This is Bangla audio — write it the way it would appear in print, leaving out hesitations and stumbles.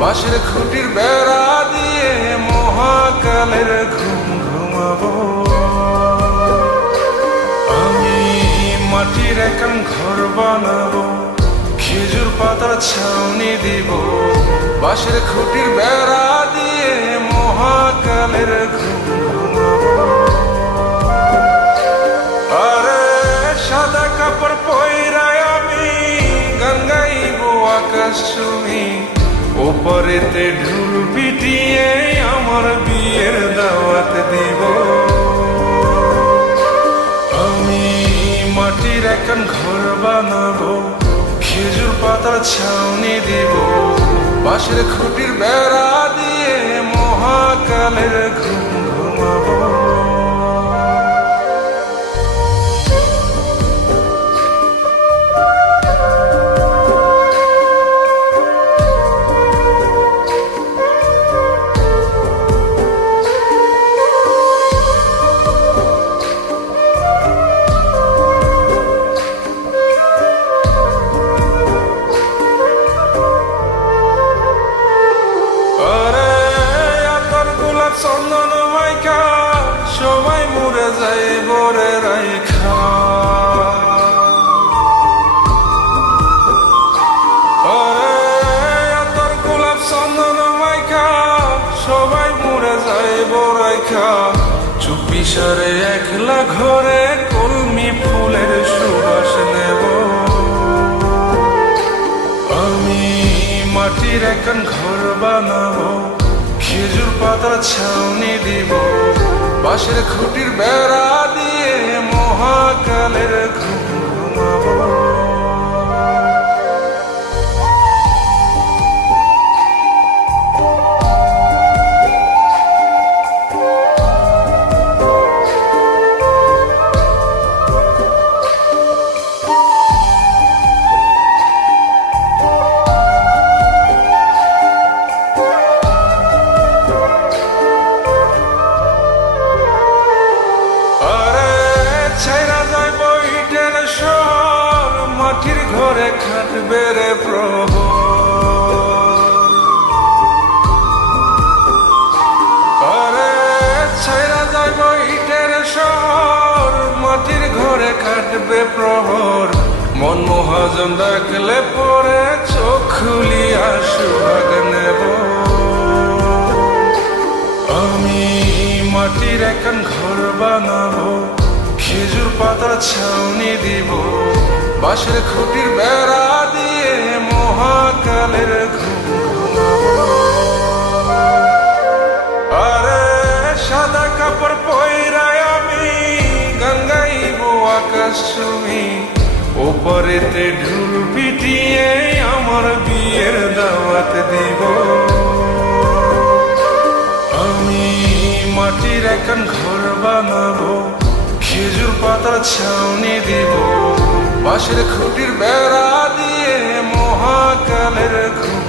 বাঁশের খুঁটির বেড়া দিয়ে মহাকালের ঘুম ঘুমাবো। আমি মাটির একান ঘর বানাবো, খেজুর পাতার ছাউনি দিব, বাঁশের খুঁটির বেড়া দিয়ে মহাকালের ঘুম ঘুমাবো। আরে সাদা কাপড় পয়রায় আমি গান গাইবো আকাশ চুমি, ওপরেতে ঢুল পিটিয়ে আমার বিয়ের দাওয়াত দিব। আমি মাটির একান ঘর বানাবো, খেজুর পাতার ছাউনি দিব, বাঁশের খুঁটির বেড়া দিয়ে মহাকালের ঘুম ঘুমাবো। চন্দন মাইকা সবাই মরে যায় বরে রাইখা, তোর গোলাপ চন্দন মাইকা সবাই মরে যায় বরাইখা, চুপি সারে একলা ঘরে কলমি ফুলের সুবাস নেব। আমি মাটির একান ঘর বানাবো, খেজুর পাতার ছাউনি দিব, বাঁশের খুঁটির বেড়া দিয়ে মহাকালের ঘুম ঘুমাবো। মাটির ঘরে খাটবে রে প্রহর, আরে ছাইরা যাইব ইটের শহর, মাটির ঘরে খাটবে প্রহর, মন মহাজন ডাকলে পরে চোখ খুলিয়া সুভাগ নেব। আমি মাটির একান ঘর বানাবো, খেজুর পাতার ছাউনি দিব, বাঁশের খুঁটির বেড়া দিয়ে মহাকালের ঘুম ঘুমাবো। আরে সাদা কাপড় পয়রায় আমি গান গাইবো আকাশ চুমি, ওপরেতে ঢুল পিটিয়ে আমার বিয়ের দাওয়াত দিব। আমি মাটির একান ঘর বানাবো, খেজুর পাতার ছাউনি দিব, বাঁশের খুঁটির বেড়া দিয়ে মহাকালের ঘুম